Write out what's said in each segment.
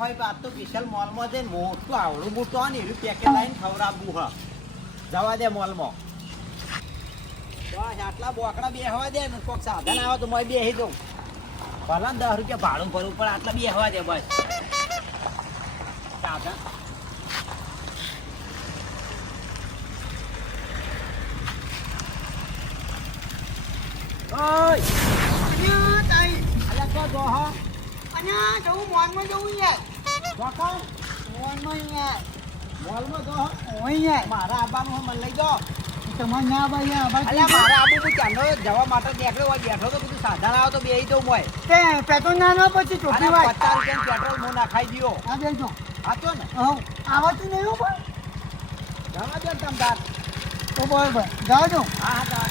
હોય તો આ તો વિશાલ મોલમાં જઈને મોટું આવડું મોટું હોય ને એનું પેકેટ લાવીને ખવડાવવું હ જવા દે મોલમાં બસ આટલા બોકડા બેહવા દે ને કોઈક સાધન આવે તો મેં બેસી દઉં ભલે 10 રૂપિયા ભાડું ભરવું પણ આટલા બેહવા દે બસ સાધન મારા આબાનું મને લઈ જાઓ જવા માટે બેઠો તો બધું સાધન આવે તો બેસી દઉં હોય પેટ્રોલ ના પછી ચોખ્ખી વાત 50 રૂપિયા પેટ્રોલ હું નાખાઈ દો હા બેસો સાચો ને આવતું નહીં પણ જવા દો તમ તાર તો બરાબર જાઓ છો હા હા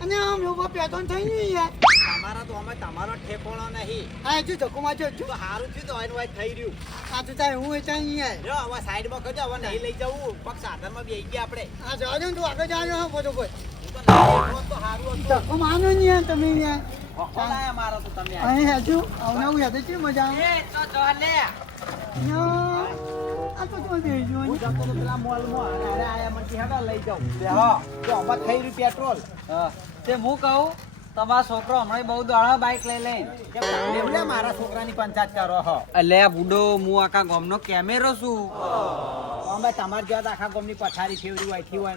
અને આમ લોકો પેટ્રોલ થઈ નહીં યાર તમારા તો અમે તમારો ઠેકોણો નહીં હા હજુ ધક્કો મારજો હજુ તો સારું થયું તો હોય ને થઈ રહ્યું આ તો તારે હું ત્યાં નહીં યાર જો હવે સાઈડમાં કરજો હવે નહીં લઈ જવું પગ સાધનમાં બેસી ગયા આપણે હા જવા દો ને તું આગળ જાજો હા બધો કોઈ હું તો ના બેઠો તો સારું હતું ધક્કો માનો નહીં યાર તમે યાર ખોલાયા મારો તો તમે અહીં હજુ આવનાવું યાદ છે મજા આવે એ તો જો લે આ તો તમે બેસજો હું જતો તો પેલા મોલમાં અને અરે આયા મને હેડો લઈ જાઉં હા તો આમાં થઈ રહ્યું પેટ્રોલ તે હું કહું તમારો છોકરો હમણાં બહુ દોડા બાઈક લઈ લઈને એટલે મારા છોકરાની પંચાયત કરો હો એટલે બુડો હું આખા ગામનો કેમેરો છું અમે તમારે જેવા તો આખા ગામની પથારી ફેવરી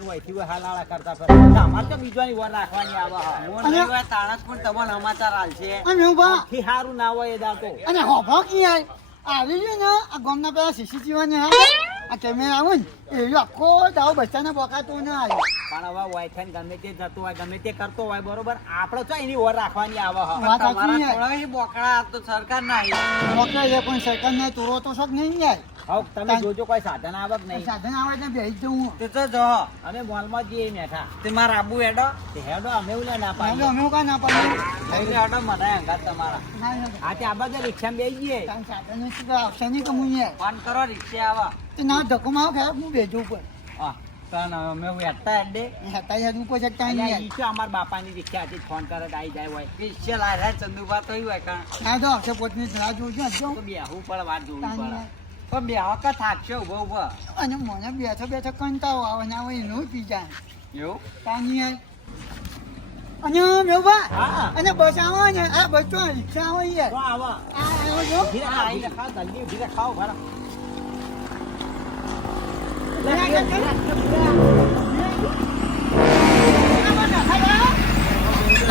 હોય હાલાળા કરતા ફરે અમારે તો બીજાની વર રાખવાની આવે હા હું નહીં હોય તાણસ પણ તમને સમાચાર હાલશે અને હું બા થી સારું ના હોય એ દાતો અને હોભો કી યાર આવી ગયું ને આ ગામના પેલા સીસીટીવી ને આ કેમેરા આવું ને એ આખો દાવ બચ્ચાને બોકાતો ના આવ્યો પણ હવે વાઈફાઈ ગમે તે જતો હોય ગમે તે કરતો હોય બરોબર આપણે તો એની વર રાખવાની આવે હા વાત સાચી તમારા યાર. થોડા બોકડા તો સરકાર ના બોકડા છે પણ સરકારને તોરો તો શોખ નહીં યાર હવે તમે જોજો કોઈ સાધન આવે કે નહીં સાધન આવે એટલે બેસી જવું તે તો જો અમે મોલમાં જઈએ મેઠા તે મારા આબુ હેડો તે હેડો અમે ઉલ્યા ના અમે પાડીએ અમે કાંઈ ના પાડીએ એટલે હેડો મને અંગાત તમારા ના ના આ તે આ બધા રિક્ષામાં બેસી જઈએ તાન સાધન શું તો આવશે નહીં કમું યાર ફોન કરો રિક્ષા આવા તે ના ધક્કો મારો ખરાબ હું બેસું ઉપર હા તને અમે હેડતા હેડે હતા યાર ઉપર શકતા નહીં અહીંયા યાર ઈ છે અમારા બાપાની રિક્ષા હતી ફોન કરે તો આવી જાય હોય રિક્ષા લાયા ચંદુબા તો હોય કારણ ના તો આવશે પોતની રાહ જોઉં છું હજુ તો બેહવું પડે વાત જોવી તાન પડે યાર. પણ બે વખત થાકશો ઉભો ઉભો અને મને બેઠો બેઠો કંટાળો આવે ને આવે એનું પી જાય એવું તાની યાર અને મેવબા હા અને બસ આવે ને આ બસ તો રિક્ષા આવે યાર તો આવો આ આવ્યો જો ધીરે ખાઓ, ધીરે ખાઓ, જલ્દી ધીરે ખાઓ ભરા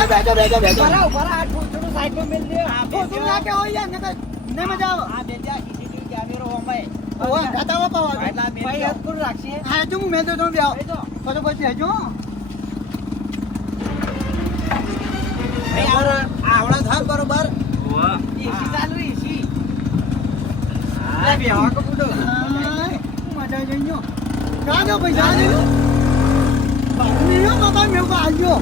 બેઠો બેઠો બેઠો ભરા ભરા આ થોડું સાઈડમાં મેલ દે આ બે તું ના કે હોય યાર નકર નહીં મજા આવે આ બે સીસીટીવી કેમેરો અમે ઓય ગાતા પાવા એટલા મેલ ભાઈ દો. અદભુત રાખશે હા જો હું મેં તો તમે આવો લઈ દો. બરોબર છે જો ભાઈ આવડા થાક બરોબર એસી ચાલુ એસી હા બે હવા કપડો મજા જઈ ગયો ગાનો પૈસા દે બાપુ બાબા મેવબા આવ્યો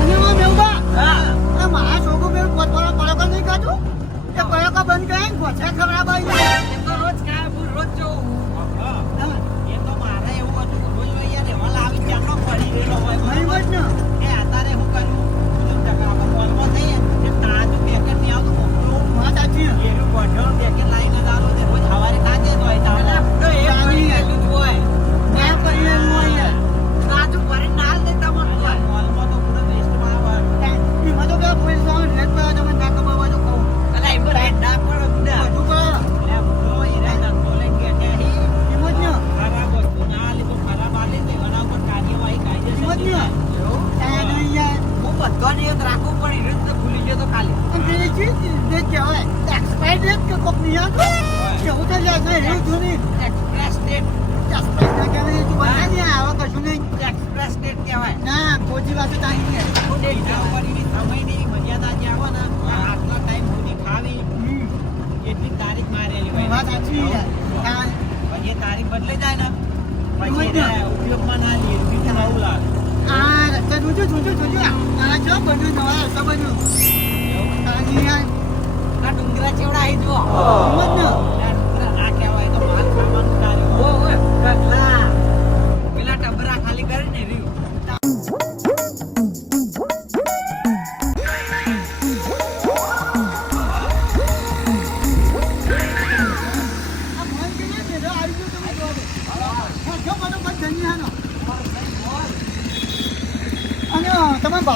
અને મેવબા આ મારા છોકરો મેં પોતવાળા પડકો નહીં કાઢું એ પડકો બંધ કરે ને ગોઠા ખરાબ આવી જાય એ તો રોજ ખાય હું રોજ જોઉં એ તો મારે એવું હતું કે રોજ લઈ યાર એમાં લાવી ચાલો પડી ગયેલો હોય નહીં બરોબર? બસ ને એ અત્યારે હું કર્યું બધું ટકા મોલમાં જઈએ ને તાજું પેકેટ નહીં આવતું મોકલું વાત સાચી છે. એનું ગોઠવણ પેકેટ લાવીને લાવો તે રોજ સવારે ખાજે તો હોય તારે તો એ પડી ગયેલું જ હોય મેં કહીએલું હોય યાર. તાજું ભરીને ના જ દેતા મને યાર મોલમાં તો પૂરો વેસ્ટમાં આવે એમાં તો પેલા પોલીસ વાળા રેડ પર તમે ના કમાવા જો કહું અલા એ બધા ના પડે બુડા બધું કરો એટલે બધો હીરા ધંધો લઈને ગયા છે હી. એમ જ ને ખરાબ વસ્તુ ના લે તો ખરાબ આલે તો એના ઉપર કાર્યવાહી કાયદેસર એમ જ ને આ નહીં યાર હું બધા નિયત રાખવું પણ એ રીતે ભૂલી ગયો તો કાલે અને પેલી ચીજ જે કહેવાય એક્સપાયર ડેટ કે કોક નહીં આવતું કેવું તો યાર નહીં એવું થયું નહીં એક્સપ્રેસ ડેટ એક્સપાયર ડેટ કહેવાય તું બના નહીં આવે કશું નહીં એક્સપ્રેસ ડેટ કહેવાય ના ખોટી વાત તો તારી નહીં એના ઉપર એની સમયની મર્યાદા જે આવે ને આ આટલા ટાઈમ સુધી ખાવી એટલી તારીખ મારેલી હોય વાત સાચી યાર હા પછી એ તારીખ બદલાઈ જાય ને પછી એને ઉપયોગમાં ના લઈએ બીજું નવું લાગે આ રસ્તા જોજો જોજો જોજો આ જો બન્યું નવા રસ્તા બન્યું તારી યાર આ ડુંગરા ચેવડા આવી જુઓ એમ જ ને આ કહેવાય તો માલ સામાન ઉતાર્યો ઓ ઓય કટલા પેલા ટબરા ખાલી કરીને રહ્યું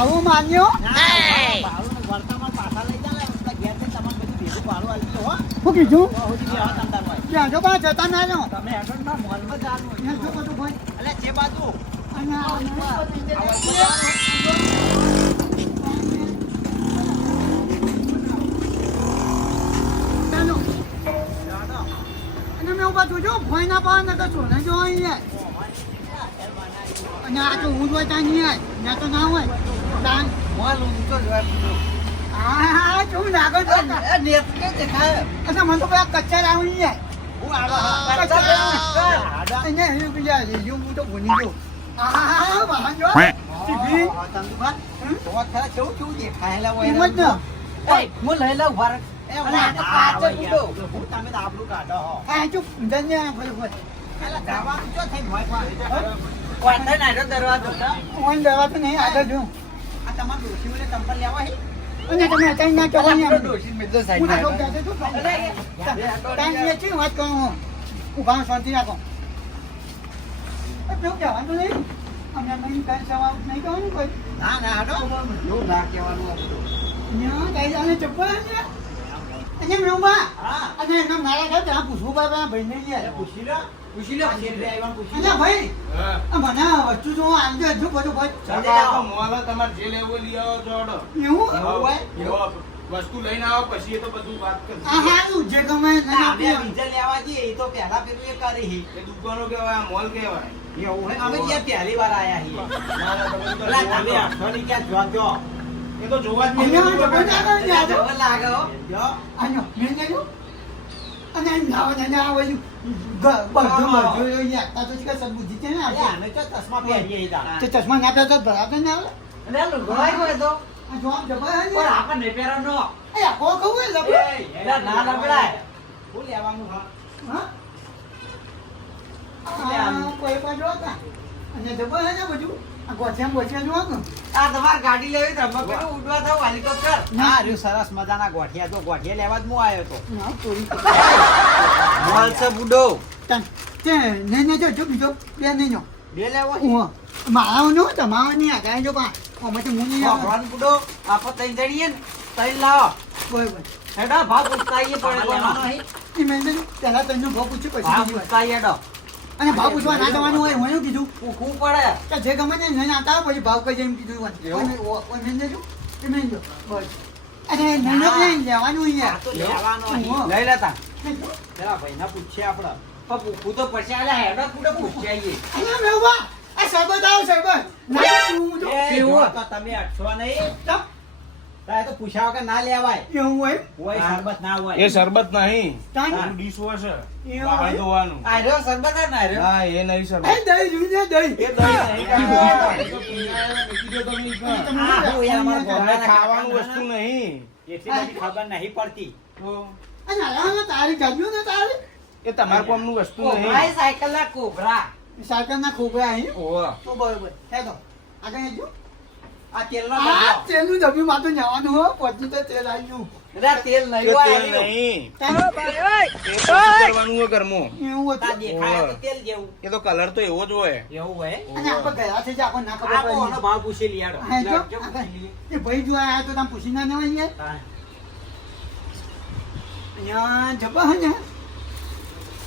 ભાવું માન્યો ભાડું ને વળતામાં પાછા લઈ જાય ને એટલે ઘેર જઈને તમારે બધું ભેગું ભાડું આલી દો, હો. શું કીધું તો સુધી બેહવા તમતાર હોય. ત્યાં જો બા જતા ના રહ્યો તમે હેડો ને મોલમાં જવાનું. ત્યાં જો બધું ભાઈ અલ્યા, જે બાજુ અને આ ચાલો. અને મેં ઉભા જોજો ભોય ના પાવા નકર સોને જો અહીંયા અને આ તો હું જોઈ ત્યાં નહીં આય ત્યાં તો ના હોય તાન મોલ ઊંચો જ હોય બધો. હા તું નાગો છો એ નેત કે દેખાય. અચ્છા મને તો પેલા કચ્ચા રાવણી જાય હું આડો હા. કચ્ચા રાવણી. આડા. એને એવું બીજા હું તો ભૂલી ગયો હા વાહન જો ટીવી હા, ચંદુભા, જોવા ખરા કેવું કેવું દેખાયેલા હોય હિંમત એના. ના એ, હું લઈ લઉં ભારત. એ અને આ તો હા, કાચો હવે યાર, બુડો. હું તમે તો આબરૂ કાઢો, હો. હા ચૂપ ધન્ય ફરી ફરી અલા, જવાનું ચો થઈને હોય પણ. વાંધો નહીં, આટલો દરવાજો. ઓન દવા તો નહીં આગળ જો આ તમારે ડોશીઓને ચંપલ લેવા હે? અને તમે અચાઈ ના કહો ને આપણો ડોશી મિત્ર હું સાઈડ ના માં કહું આવ્યો. જાતે તો ટાઈમ લે છે વાત કરું હું ઉભા શાંતિ રાખો પેલું કહેવાનું નહીં અમને નહીં કાંઈ સવાલ નહીં કહેવાનું કોઈ ના ના હાડો. એવું ના કહેવાનું આ બધું. ન્યા કાંઈ જાણે ચપ્પલ છે અને મેઉબા હા. અને એના મારા ઘર ત્યાં પૂછવું બાબા ભાઈને અરે યાર પૂછી લો. પૂછી લો. શેઠે આવ્યા પૂછી અને લો. ભાઈ આ મને વસ્તુ જો આલજો હજુ બધું ભાઈ ચાલે આવો. મોલ તમારે જે લેવું હોય લઈ આવો જોડો. એવું એવું હોય? એવો વસ્તુ લઈને આવો પછી એ તો બધું વાત આ કરશું. હારું જે ગમે એને અમે આપી બીજા લેવા જઈએ એ તો પહેલા પેલું એ કરી હી. એ દુકાનો કહેવાય આ મોલ કહેવાય. એવું હોય? અમે ત્યાં પહેલી વાર આયા છીએ. ના, ના, તમે તો પેલા જોવા તમે દો. અઠવાડિયે ક્યાં જોજો? એ તો જોવા જ અહીંયા નહીં. જબર ના કરે યાર. જબર લાગે હો. જો. આનો મેં જોયું અને નાવ ને આ બધું બધું બધું યાર તા તો કે સબુદ્ધિ છે ને અરે આપણે અમે તો ચશ્મા પહેરીએ ઈ તાર. તે ચશ્મા ના પહેરતો ભરાતો ને આવે અને આ લુગડાઈ હોય તો આ જોવા જબર હે પણ આપણને પહેરો નો. એ આ કો કહું એ લબડો એટલે ના લબડાય. શું લેવાનું હા? હા આ કોઈ પણ જો કા અને જબર હે ને બધું આ ગોઠિયા જો કે આ તમારે ગાડી લેવી તો અમે પેલું ઉડવા થાવ હેલિકોપ્ટર. ના રહ્યું સરસ મજાના ગોઠિયા. જો ગોઠિયા લેવા જ હું આવ્યો તો. ના ચોરી મોલ છે બુડો. તન તે ને જો બીજો બે ને જો બે લેવો છે? હું મારા નો તમારો નહીં આ જો પા ઓમાંથી હું નહીં આવે ભગવાન બુડો આપણે તઈ જડીએ ને તઈ લાવો. બરોબર હેડો ભાવ પૂછતાઈએ પડે આ લેવાનો કોનો. હે? એ મેં પહેલા તને ભાવ પૂછ્યું પછી ભાવ બીજી વાત. પૂછતાઈએ હેડો. અને ભાવ પૂછવા ના જવાનું હોય હું એવું કીધું પૂછવું પડે. કે જે ગમે ને નહીં આવતા હોય પછી ભાવ કઈ જાય એમ કીધું મેં દેજો એ મેં જો બસ અરે નહીં નહીં લેવાનું આ અહીંયા તો લેવાનો હે. હું. લઈ લેતા. પેલા ભાઈના પૂછીએ આપણે. પણ પૂછવું તો પછી આલે હેડો પૂડો પૂછી આવીએ. અહીંયા મેં ઉભા આ સરબત આવ સરબત ના પીવું તો એ પીવું. જો તો તમે અટશો નહીં. તમ તારે તો પૂછ્યા વગર ના લેવાય. એવું હોય હોય શરબત ના હોય. એ શરબત નહીં. તાન ડીશ વોશર. એવું વાળ હોય? ધોવાનું. આ રહ્યો સરબત હે ને આ રહ્યો. હા, એ નહીં એ શરબત. દહીં જોઈએ દહીં એ દહીં નહીં ખાવાનું. એ તો પીનારા મૂકી દો તમે ઈ કાં. તમે આ હું યાર અમારા તમારે ગોળાના ખાવાનું કાકાના વસ્તુ નહીં. એટલી બધી ખબર નહીં પડતી. તો અને હાલા તારી ગાડીઓ ને તારી એ તમારા કોમનું વસ્તુ કોબરા નહીં. એ સાયકલ ના કોબરા. સાયકલ ના ખોબરા અહીં ઓહો. તો બરોબર હે તો આગળ હેજો આ તેલનો આ ડબ્બો. તેલનું ડબ્બું માં તો જવાનું હો પછી તો તેલ આવ્યું અરે તેલ નહીં એ હોય તેલ આલ્યો. નહીં. તાન એ પછી કરવાનું હોય ઘરમાં. એવું તા હતું દેખાય તો તેલ જેવું. એ તો કલર તો એવો જ હોય. એવું હોય. અને આપણે ગયા છે જે આપણને ના ખબર આ કોનો પડી ભાવ પૂછી લીયાડો. હા, જો, જો, આગળ. એ ભાઈ જો આયા તો તમે પૂછી ના હોય યાર હા. અહીંયા જબા હે ને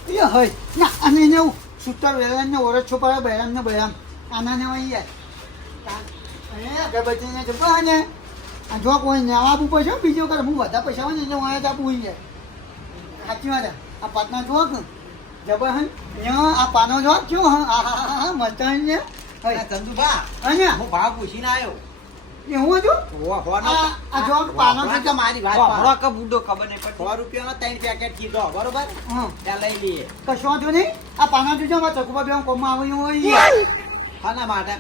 એ હોય ના અને એને સૂતર વેલાન ને ઓરસ છોપરા બહેરામ ને બહેરામ આના ને હોય યાર અરે અગરબત્તી ને જબા હે ને આ જો કોઈ નવા આપવું પડશે હો, બીજો કરે હું બધા પૈસા હોય ને એટલે વાયા આપવું યાર સાચી વાત હે. આ પાટના જો કે જબા હે અહીંયા આ પાનો જો ક્યો હા હા મસ્ત હે ને આ ચંદુભા, અને હું ભાવ પૂછીને આવ્યો. એવું હતું વાહવાનો તો- આ જો પાનો વાહવાનો છે તો મારી વાત કોબરો પાડો. કે બુડો ખબર નહીં પડતી. 100 રૂપિયાનો 3 પેકેટ કીધો, બરોબર? હા ત્યાં લઈ લઈએ. કશો વાંધો નહીં આ પાના જોજો મારા ચકુબા બે કોમમાં આવ્યું હોય શાના માટે?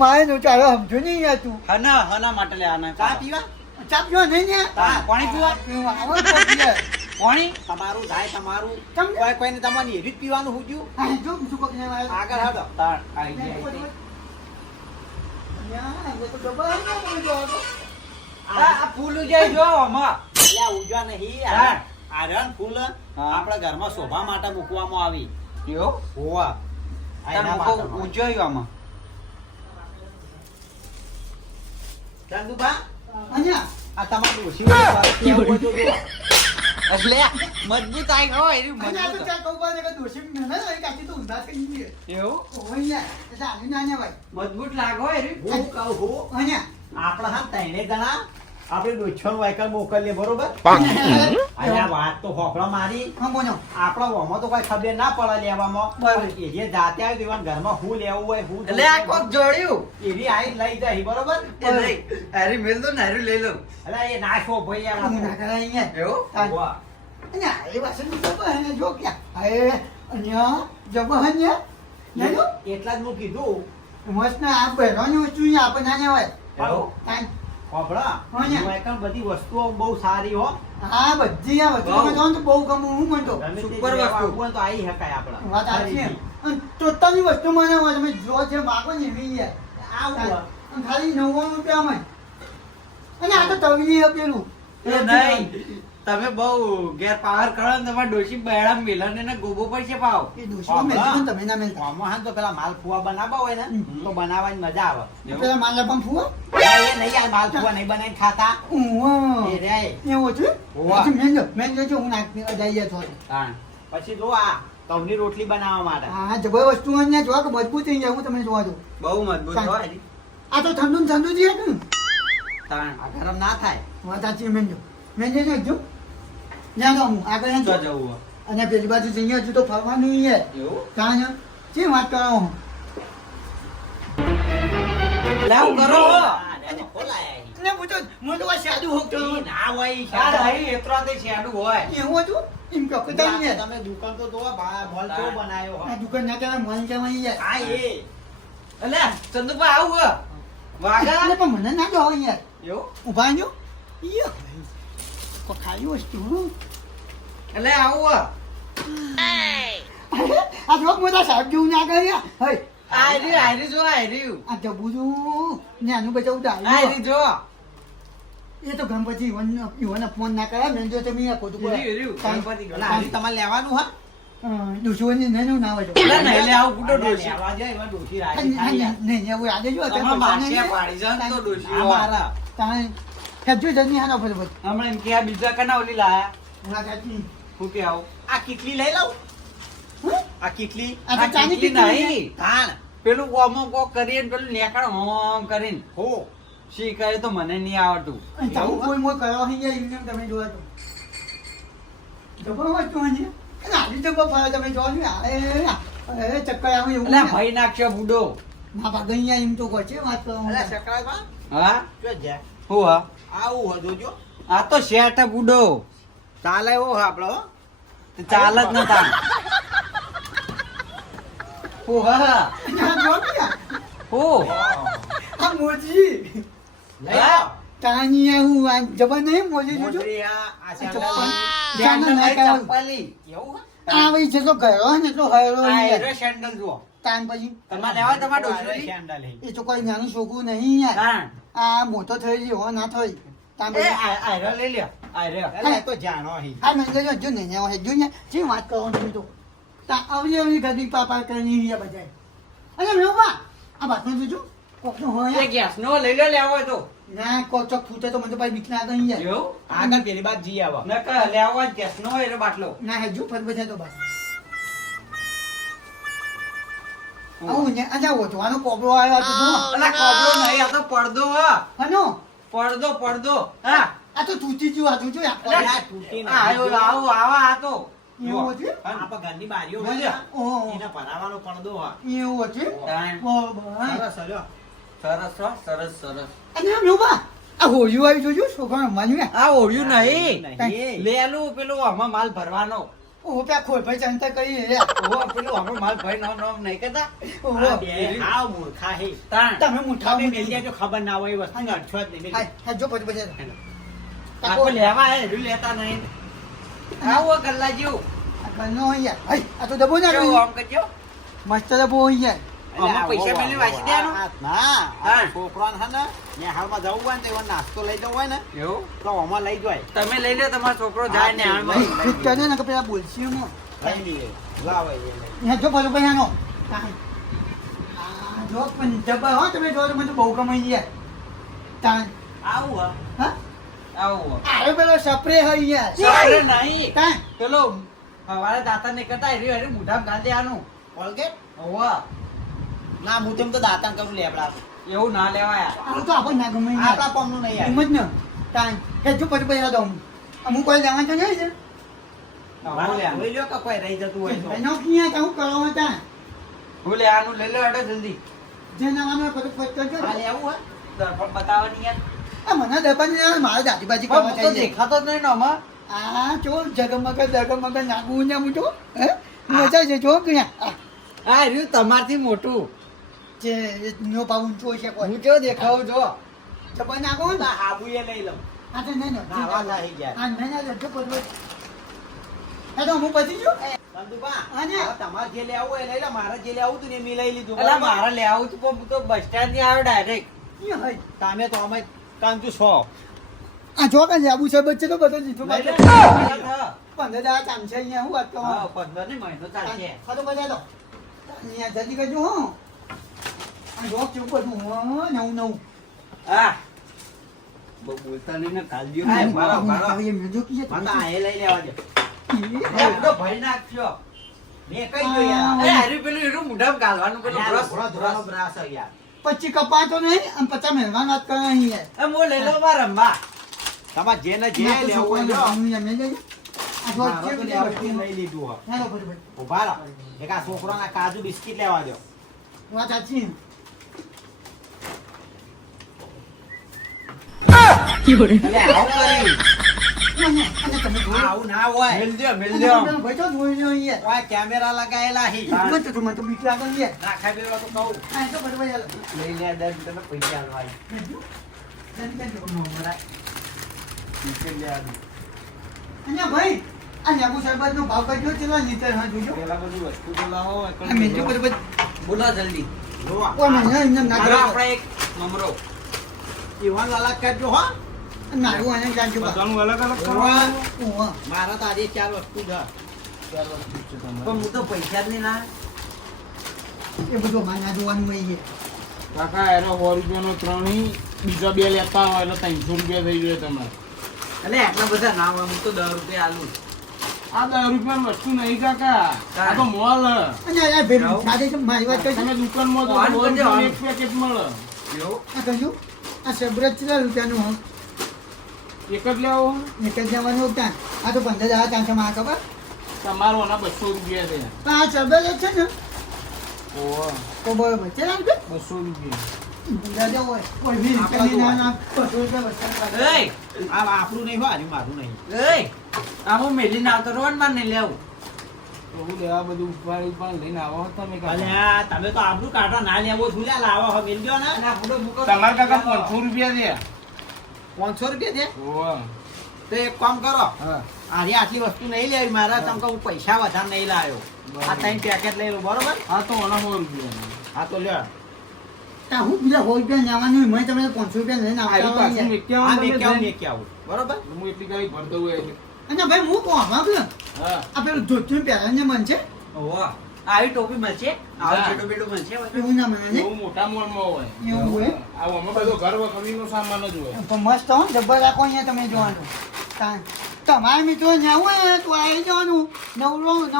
મારે નો ચાલો સમજો નહીં યાર તું હના માટે લે આના ચા પીવા? ચાપ જો નહીં ને હા, પાણી પીવા? આવો તો પીએ. પાણી તમારું થાય તમારું. ચમ. કોઈને તમારે એવી જ પીવાનું હુજ્યું? આ જો બીજું કોક ને મારે આગળ હાલો. તાર આઈ યા, એ તો ડબ્બા હે ને કોઈ જો તો. આ ફૂલ જાય જો આમાં. અલ્યા, ઉજવા નહીં. હા. આ રન ફૂલ હા. આપણા ઘરમાં શોભા માટે મૂકવામાં આવી. યો હોવા. આ તાર એના મુકો માટેનો. ઉજ્યો આમાં. ચંદુભા, અહીંયા આ તમારું ડોશીવાળું પાર્ટી આવું હોય તો જુઓ. એટલે મજબૂત આઈ ગયો એરી અહીંયા તો મજબૂત ચાલ કહું પાડે કે દોશી મને નહીં કાચી તો ઊંધા થઈ ગઈ એવું અહીંયા એટલે આવી ના ભાઈ મજબૂત લાગો એરી હું કહું છું, અહીંયા આપણે હા ત્રણે જણા આપણે ડોશીઓનું વાયકલ મોકલીએ, બરોબર? અને આ વાત તો હોકળો મારી હા બોલો આપણા ઓમાં તો કઈ ખબર ના પડે લેવામાં. બરાબર. એ જે જાતે આવી તેવા ઘરમાં શું લેવું હોય શું એટલે આ કોક જોડ્યું એવી આઈ લઈ જાય, બરોબર? એ લઈ હારી મેલ દો ને હારી લઈ લો અલા એ નાખો ભાઈ યાર હું ના આપણું. કરાય અહીંયા એવું વાહ. અહીંયા એ વાસણ જબર અહીંયા જો ક્યાં અરે અહીંયા જબર અહીંયા લેજો એટલા જ હું કીધું. મસ્ત ના આ બહેરોની વસ્તુ અહીંયા આપણે ના લેવાય એવું? તાન હોભળા, અહીંયા. વાયકલ બધી વસ્તુઓ બહુ સારી હો. આ બધી આ વસ્તુ બહુ. તમે જોવો ને તો બહુ ગમું હું म्हणતો ગમે તે સુપર લેવા વસ્તુ. આવવું હોય તો આઈ શકાય આપણે. વાત સાચી એમ. અને ટોટલી વસ્તુ મને હોય તમે જો જે માગો ને એવી છે. આવું હોય. અને ખાલી 99 રૂપિયામાં અને આ તો તવી પેલું એ નહીં તમે બહુ ગેર પાવર કરો ને તમારે ડોશી બહેડા મિલન ને ગોબો પડશે પાવ એ દોષમાં મેલજો ને તમે ના મેલતા આમાં હા તો પેલા માલપુઆ બનાવવા હોય ને તો બનાવવાની મજા આવે. પેલા માલા પણ ફુવા એ નહીં યાર, માલપુઆ નહીં બનાવીને ખાતા. એ રે. એવું છે હોવા. મેલજો જો હું નાખી અજાઈએ છો તાણ પછી જો આ ઘઉંની રોટલી બનાવવા માટે હા જબર વસ્તુ અહીંયા જોવા કે મજબૂત થઈ જાય હું તમને જોવા દઉં બહુ મજબૂત હોય એરી. આ તો ઠંડુ ને ઠંડુ જ છે ને તાણ આ ગરમ ના થાય. વાત સાચી મેલજો જો જ્યાં તો હું આગળ જો ત્યાં જવું હોય. અને પેલી બાજુ જઈએ હજુ તો ફરવાનું છે એવું કાં છે વાત કરો હું લાવ કરો એને ખોલાય અહીં. ને પૂછો હું તો આ સાદું હોક તો ઈ ના હોય ઈ તાર શાક. હઈ એતરો તે શેડું હોય એવું હતું એમ કહો કે તમે તમે દુકાન તો જોવો, મોલ તો બનાવ્યો આ હોય. દુકાન ના કહેવાય મોલ કહેવાય યાર હા એ. એટલે ચંદુભા આવું હે વાગા એટલે પણ મને ના કહો યાર એવું ઉભા જો ઈયો કો ખાલી વસ્તુ એટલે આવું હે આ જોક મોટા સાહેબ જેવું ના કર્યા હઈ આયરી જો આયરી આ જબુરું ને આનું બચાવું તો આયરી જો એ તો ગણપતિ ઈવન ફોન ના કર્યા મેં જો તમે આ ખોટું રહ્યું, ગણપતિ એટલે આજે તમારે લેવાનું હા? દુશ્મની નહીં ના હોય એટલે નહીં લે આવું કુટો અરે ડોશી લેવા જાય એમાં ડોશી રાજી થાય યાર. નહીં એવું યાદ જો તમારા માથે પાડી જાવ ને તો ડોશી આ હોય. મારા. ખેજો જલ્દી હાલો ફટાફટ હમણાં એમ કે આ બીજા કના ઓલી લાયા મુલાકાતી હું કે આવું આ કીટલી લઈ લઉં? આ કીટલી? આ તો આ ચાની કીટલી કીટલી નહીં. ધાણ. પેલું ઓમો કોક કરીને પેલું નેકળ હોમ કરીને હો. શી કરે તો મને નહીં આવડતું અને ચાલુ કોઈ મોય કરવા અહીં ગયા એમને તમે જોવા તો જબર વસ્તુ અહીં અને આવી તો કોઈ ફરે તમે જોવા નહીં અરે ચક્કર આવે એવું એટલે ભાઈ નાખશે બુડો ના ભાગ અહીંયા એમ તો કહો છે વાત કરો અલા સકરાબા, હા જો જા. હું હા આવું હો જોજો. આ તો શેઠ બુડો ચાલે એવો હો આપણો. ચાલ જ નતા હું હા અહીંયા જો ને હું આ મોજી લઈ આવો. તાનિયા હું આ જબર નહીં મોજી જોજો મોજરી આ ચપ્પલ. સેન્ડલ. સેન્ડલ ના કરાવું. ચપ્પલી એવું હે? આ ભાઈ જેટલો ગયો ને એટલો હયરો આ યાર હીરો સેન્ડલ જુઓ તાન પછી તમારે લેવા તમારે આ ડોશી સેન્ડલ હે. એ તો કોઈ નાનું છોકરું નહીં યાર તાણ આ મોટો થઈ ગયો હો ના થઈ તાન એ પછી આ હીરો લઈ લ્યો આ હીરો અલા એ તો જાણો હી. હા મેં કહ્યું જો નહીં આવો જો ને જે વાત કરો તમે તો તા આવજે આવી ગદી પાપા કરીને રહ્યા બજાય અરે મેવા આ બાતમાં જોજો કોકનો હોય એ ગેસ નો લઈ લો લેવો હોય તો ના કોચક ફૂટે તો મને તો ભાઈ બીક ના ગઈ યાર એવું આગળ પેલી બાદ જી આવો. નકર લેવો હોય ગેસ નો હોય એટલે બાટલો ના હેજો ફર બજાય તો બસ આવું ને આજા ઓટવાનો કોબળો આવ્યો તો જો અલા કોબળો નહીં આ તો પડદો હે હનો પડદો હા આ તો તૂટી ગયું આ જોજો અલા આ તૂટી આ આયો આવો આવા આ તો એવું છે આપણા ઘરની બારીઓ હોય જોજો. ને, ઓહો એને ભરાવાનો પડદો હા. એવું છે તાણ. બરાબર સરસ હર્યો. સરસ હો, સરસ સરસ અને આમ લોબા આ હોળિયું આવી જોજો છોકરાનો રમવાનું હે આ ઓળ્યું નહીં નહીં. લેલું પેલું આમાં માલ ભરવાનો ઓહો પે ખોલ ભાઈ ચંતા કરી રે ઓહો પેલું આમાં માલ ભરી નો નો નહીં કહેતા ઓહો આ બે હાવ મૂર્ખા હે. તાણ તમે મુઠા તમે મેલ દેજો, ખબર ના હોય એ વસ્તુને અડશો જ નહીં. હાય હાય જો પછી બજાર આપણે લેવા હે હજુ લેતા નહીં આવો ગલ્લા જેવું આ કનો યાર હાય આ તો ડબો ના કેવું રહ્યું. આમ કરજો મસ્ત ડબો યાર આમાં પૈસા મેલી વાંચી દેવાનું? ના હા. છોકરાને હે ને નેહાળમાં જવું હોય ને તો એવો નાસ્તો લઈ જવો હોય ને એવું તો આમાં લઈ જાય. તમે લઈ લો તમારો છોકરો જાય ને હાલમાં ભાઈ ફિટ કરે ને કે પેલા બોલશે એમ લઈ લઈએ. લાવો એ લઈ. અહીંયા જો પછી ભાઈ આનો આ જો પણ ડબ્બા હો તમે જો તો મને તો બહુ કમાઈ યાર તાન આવું હા હા આવું આરે પેલો સપરે હઈ યાર સપરે નહીં તાન પેલો હવારે દાંતણ ને કરતા એરી એરી મોઢામાં ગાલ દે આનું કોલગેટ હોવા ના હું તેમ તો દાંતણ કરું લેબડા એવું ના લેવાય આ તો આપણે ના ગમે આપણા કોમનું નહીં એમ જ ને તાન કે જો પછી પૈસા દઉં અમુક કોઈ જવાનું તો નહીં છે હું લે જોઈ લ્યો કે કોઈ રહી જતું હોય તો એનો ક્યાં કેવું કરો તાન હું લે આનું લઈ લે અડે જલ્દી જે નાવાનું બધું ફટ કરજો આ લેવું હોય દર્પણ બતાવવાની યાર આ મને દબાની મારે દાદી બાજી પણ કરવા હું તો ચાહીએ દેખાતો જ નહીં ને આમાં આ જો જગમગ નાગું ને હું જો હે મજા છે જો કે આ રહ્યું તમારથી મોટું જે નો પાઉન છો છે કોઈ હું કેવો દેખાવું જો જબર નાગો ને ના હાબુએ લઈ લઉં આ તો નહીં ના આવા લાગી ગયા આ નહીં ના જો પડવો આ તો હું પછી જો ચંદુબા આને. હવે તમારે જે લેવું હોય એ લઈ લો મારે જે લેવું હતું ને એ મેં લઈ લીધું એટલે બરાબર? મારે લે આવું તું પણ હું તો બસ સ્ટેન્ડ થી આવ્યો ડાયરેક્ટ ઈ હઈ તમે તો અમે કાંજુ છો આ જો કે આબુ સાહેબ છે તો બધો જીતું લઈ લે. બાકી 15 ચામ છે અહીંયા હું વાત હા, કહું 15 નહીં, મહિનો ચાલશે. આ તો બધા તો અહીંયા જલ્દી કરજો હો આ જો ચૂપ બધું હો નવું હા. બહુ બોલતા નહીં ને કાલ દ્યો હા, ને. બરાબર. હવે મેં જો કીએ મને તો આ એ લઈ લેવા દે એ બધો ભરી નાખજો. મેં કઈ જો યાર એ હારી પેલું એનું મોઢામાં ગાલવાનું પેલું યાર, બ્રશ. ધોળા ધોળાનો બ્રાસ છે યાર પછી કપાતો નહીં અને 50 મહેમાન વાત કરે અહીંયા એ હું લઈ લઉં મારા રમવા. તમારે જે ને જે ના તો લેવું હોય છોકરાને લો. ભણવું એમ લઈ લેજો. આ જો મારો તો જે લેવું વસ્તુ હોય એ લઈ લીધું હો. હેલો ભાઈ ઉભા રહો એક આ છોકરાના કાજુ બિસ્કિટ લેવા દો વાત સાચી એટલે આવું કરી અને તમે આ આવું ના હોય મેલ દ્યો, મેલ અને દ્યો. તમે ભાઈ તો જોઈ લો અહીંયા ઓય કેમેરા લગાયેલા હી મને તો મને તો બીક લાગે છે નાખા પેલો તો કહું આ તો બરોબર યાર લઈ લે દર તને પૈસા આલવા આવી. અને ભાઈ આ લેબુ શરબત નો ભાવ કયો કેટલા લીટર હા જોજો પેલા બધું વસ્તુ તો લાવો આ મેજો બરોબર બોલો જલ્દી. જોવા કોઈ મને એમને ના હાલો કરો આપણે એક મમરો. ઈવન અલગ કરજો હો નારું આને જાજો બા બધાનું અલગ અલગ જોવા. ઓહો મારા તો આજે 4 વસ્તુ છે પણ હું તો પૈસા જ નહીં ના. એ બધું માના જોવાનું હોય છે કાકા એનો 100 રૂપિયાનો 3 ઈ, બીજા 2 લેતા હોય એટલે 300 રૂપિયા થઈ જાય તમારે. એટલે આટલા બધા ના હોય હું તો 10 રૂપિયા આલું. આ 10 રૂપિયાની વસ્તુ નહીં કાકા, આ તો મોલ હે. અને આ ભાઈ સાથે છે મારી વાત કરજો તમે દુકાનમાં તો વાન 100 કરજો, રૂપિયાનું વાન. એક પેકેટ મળે. એવું? આ કહ્યું આ શબ્રત કેટલા રૂપિયાનું હો એક જ લેવો એક જ જવાનું ઉગતા આ તો 15,000 ચાંચા માં ખબર તમારો ના 200 રૂપિયા છે. પણ આ શબ્રત છે ને ઓહો, તો બરોબર છે ને 200 રૂપિયા. રાજા હોય કોઈ બી રીતની ના ના 200 રૂપિયા બચત એય, આ આપણું નહીં હો આજે મારું નહીં એય, આ હું મેલીને આવતો રહો ને મારે નહીં લેવું. તો હું લેવા બધું ઉપાડી લઈને આવો છો તમે કાકા. અલ્યા તમે તો આપણું કાઢો ના લેવો છું લ્યા લાવો હવે મિલ ગયો ને અને આ ફોટો મૂકો. તમારે કાકા 500 રૂપિયા દે. 500 રૂપિયા છે ઓહો. તો એક કામ કરો હા. આરી આટલી વસ્તુ નહીં લેવી મારા તમે કહું પૈસા વધારે નહીં લાવ્યો આ 3 પેકેટ લઈ લો બરોબર આ તો ઓના 100 રૂપિયા. હા તો લ્યો તા હું બીજા 100 રૂપિયા લેવાનું હોય, મેં તમને 500 રૂપિયા લઈને આ આવતા પાછું હોય. 51 આ તમે મેં જઈને- ક્યાં બરોબર હું એટલી ગાડી ભરતો હોય એટલે. અને ભાઈ હું કહું આમાં કે હા. આ પેલું ધોતિયું પહેરવાને મન છે ઓહો, આવી ટોપી મળશે આવું હા. ચેડું બેડું મળશે બધું? એવું ના મને છે બહુ મોટા મોલમાં હોય. એવું હોય આ આમાં બધો ઘર વખરીનો સામાન જ હોય. તો મસ્ત હો જબ્બર રાખો અહીંયા તમે જોવાનું તમારા મિત્રો નવું હોય ને તો આવી જવાનું નવું શું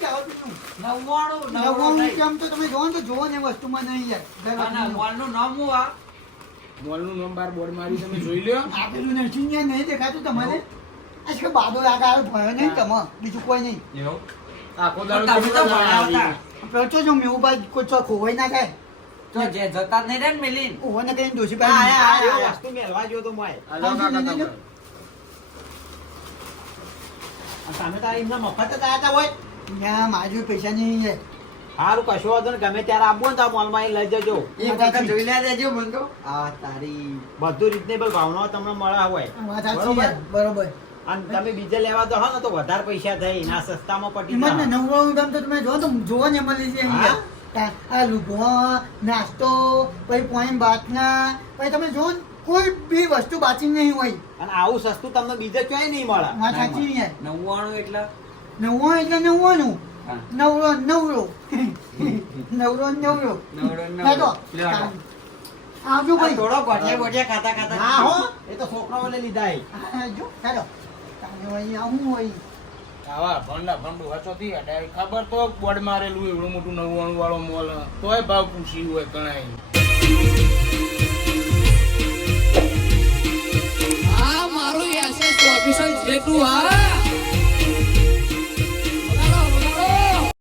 કહેવાય પેલું? 99, નવું 99 કેમ તો તમે જોવો ને તો જોવો ને એ વસ્તુમાં નહીં યાર દર ના, ના, વખતનું. મોલનું નામ શું આ? મોલનું નામ બાર બોર્ડ મારી તમે જોઈ લ્યો. આ પેલું નથી યાર નહીં દેખાતું તમારે આ છે બાદો આકાર ભયો નહીં તમે બીજું કોઈ નહીં આખો પણ દાડો તમે તો ભણ્યા હતા. પેલો તો જો મેવું બાદ કોઈ તો ખોવાઈ ના જાય તો જે જતા જ નહીં રે ને મિલીન. ઓને કઈ દોષી હા, પાડી હા, આ હા. વસ્તુ મેળવા ગયો તો મોય આ જાઓ કાકા તમે. તમે તારા એમના મફત જ આયા તા હોય ના મારી જોડે પૈસા નહીં યાર હારું કશો વાંધો નહીં ગમે ત્યારે આપવું ને તો મોલમાં આવીને લઈ જજો એક વખત જોઈ લે દેજો મને તો. આ તારી બધું રીઝનેબલ ભાવનો તમને મળ્યા હોય વાત સાચી બરોબર? યાર બરોબર અને તમે બીજે લેવા તો હો ને તો વધારે પૈસા થઈ ના સસ્તામાં પટી એમાં ને જાય. 99 ગામ તો તમે જો તો જોવો ને મળી છે હા? આ લુગો નાસ્તો પછી પોઈન્ટ બાતના પછી તમે જો ને કોઈ બી વસ્તુ બાકી નહીં હોય અને આવું સસ્તું તમને બીજે ક્યાંય નહીં મળે વાત સાચી ને યાર 99 એટલે 99 એટલે 99 હા. નવરો નવરો નવરો નવરો નવરો, નવરો. હેડો. લ્યો, હેડો. આવજો ભાઈ થોડો ગોઠિયા ખાતા ખાતા ના હો એ તો છોકરાઓને લીધા એ. હા, જો ચાલો તારે અહીં આવું હોય આવા ભંડું હચો થી ડાયરેક્ટ ખબર તો બોર્ડ મારેલું એવડું મોટું 99 વાળો મોલ તોય ભાવ પૂછી હોય કણાય આ મારું એસએસ ઓફિસર જેટલું હા